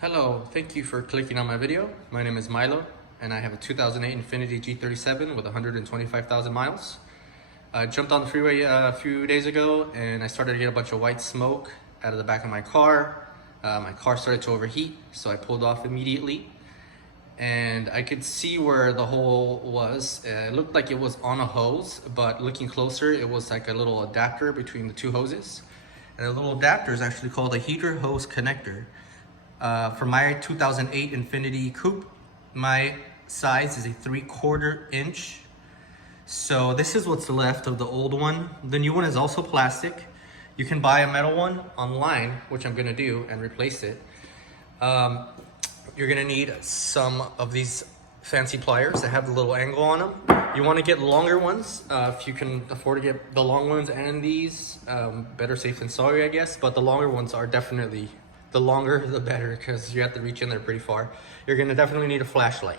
Hello, thank you for clicking on my video. My name is Milo and I have a 2008 Infinity G37 with 125,000 miles. I jumped on the freeway a few days ago and I started to get a bunch of white smoke out of the back of my car. My car started to overheat, so I pulled off immediately. And I could see where the hole was. It looked like it was on a hose, but looking closer, it was like a little adapter between the two hoses. And the little adapter is actually called a heater hose connector. For my 2008 Infinity Coupe, my size is a 3/4 inch. So this is what's left of the old one. The new one is also plastic. You can buy a metal one online, which I'm gonna do, and replace it. You're gonna need some of these fancy pliers that have the little angle on them. You wanna get longer ones. If you can afford to get the long ones and these, better safe than sorry, I guess. But the longer ones are definitely, the longer the better, because you have to reach in there pretty far. You're gonna definitely need a flashlight,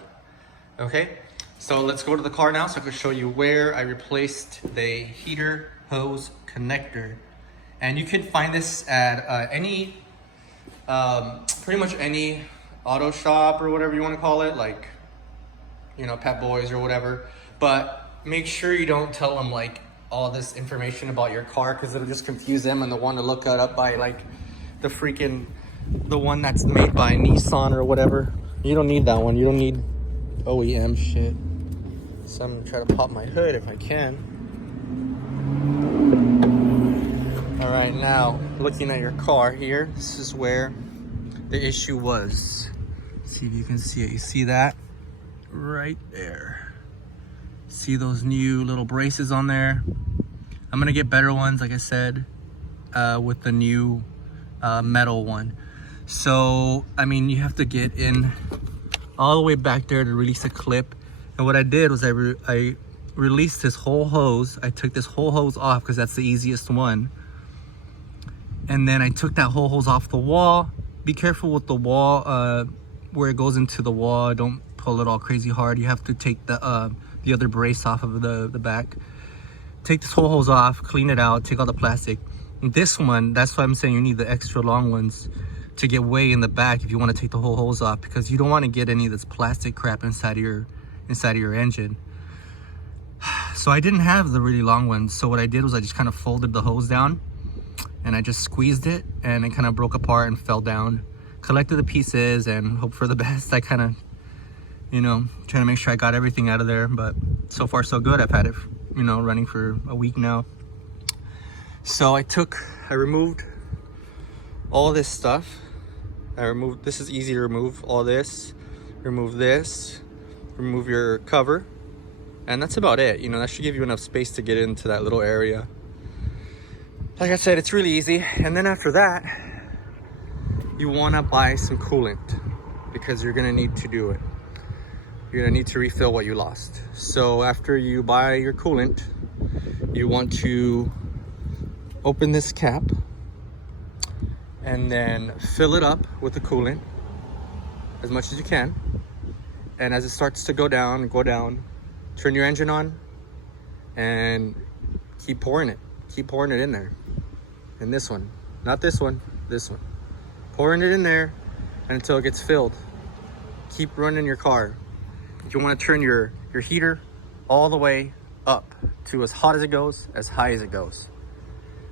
okay? So let's go to the car now so I can show you where I replaced the heater hose connector. And you can find this at pretty much any auto shop or whatever you want to call it, like, you know, Pep Boys or whatever. But make sure you don't tell them like all this information about your car, because it'll just confuse them and they'll want to look it up by like the one that's made by Nissan or whatever. You don't need that one. You don't need OEM shit. So I'm gonna try to pop my hood if I can. All right, now looking at your car here, this is where the issue was. See if you can see it. You see that right there? See those new little braces on there? I'm gonna get better ones, like I said, with the new metal one. So I mean, you have to get in all the way back there to release a clip. And what I did was I released this whole hose. I took this whole hose off because that's the easiest one. And then I took that whole hose off the wall. Be careful with the wall, where it goes into the wall. Don't pull it all crazy hard. You have to take the other brace off of the back. Take this whole hose off, clean it out, take all the plastic. And this one, that's why I'm saying you need the extra long ones to get way in the back if you want to take the whole hose off, because you don't want to get any of this plastic crap inside of your engine. So I didn't have the really long ones. So what I did was I just kind of folded the hose down and I just squeezed it, and it kind of broke apart and fell down. Collected the pieces and hope for the best. I kind of, you know, trying to make sure I got everything out of there, but so far so good. I've had it, you know, running for a week now. So I removed all this stuff. This is easy to remove, all this. Remove this, remove your cover, and that's about it. You know, that should give you enough space to get into that little area. Like I said, it's really easy. And then after that, you want to buy some coolant, because you're gonna need to do it. You're gonna need to refill what you lost. So after you buy your coolant, you want to open this cap and then fill it up with the coolant as much as you can. And as it starts to go down, turn your engine on and keep pouring it in there. And this one, not this one, this one. Pouring it in there until it gets filled. Keep running your car. If you want to turn your heater all the way up to as hot as it goes, as high as it goes.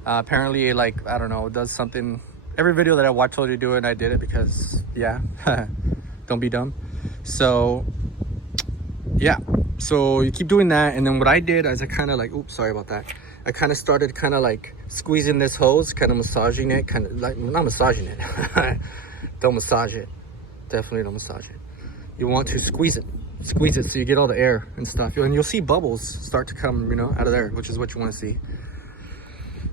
Apparently, like, I don't know, it does something. Every video that I watched told you to do it, and I did it because, yeah, don't be dumb. So, yeah. So you keep doing that, and then what I did is I kind of like, oops, sorry about that. I kind of started kind of like squeezing this hose, kind of massaging it, kind of like, not massaging it. Don't massage it. Definitely don't massage it. You want to squeeze it so you get all the air and stuff. And you'll see bubbles start to come, you know, out of there, which is what you want to see.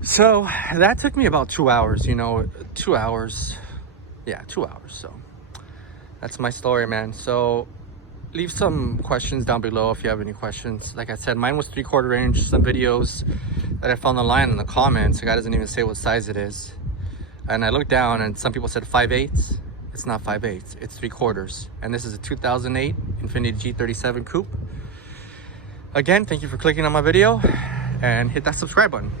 So that took me about 2 hours, you know, 2 hours. Yeah, 2 hours. So that's my story, man. So leave some questions down below if you have any questions. Like I said, mine was 3/4 inch. Some videos that I found online in the comments, the guy doesn't even say what size it is. And I looked down and some people said 5/8. It's not 5/8, it's 3/4. And this is a 2008 Infinity G37 Coupe. Again, thank you for clicking on my video and hit that subscribe button.